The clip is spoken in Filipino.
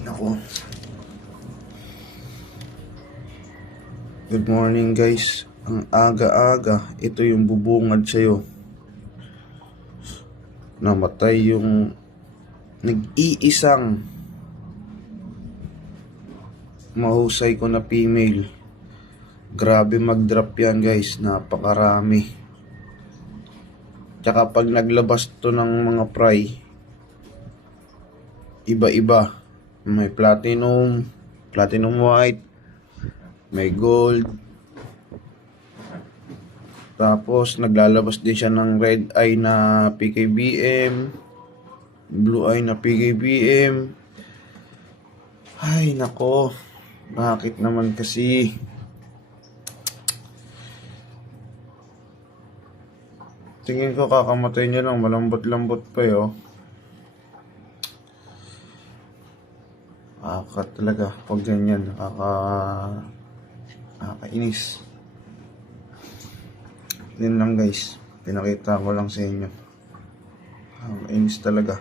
Nako. Good morning guys. Ang aga-aga, ito yung bubungad sa'yo. Namatay yung nag-iisang mahusay ko na female. Grabe mag-drop yan guys, napakarami. Tsaka pag naglabas to ng mga fry, iba-iba. May platinum white, may gold. Tapos naglalabas din siya ng red eye na PKBM, blue eye na PKBM. Ay nako, bakit naman kasi? Tingin ko kakamatay niya lang, malambot-lambot pa yun. Talaga, pag ganyan, nakakainis. Yun lang guys, pinakita ko lang sa inyo. Nakakainis talaga.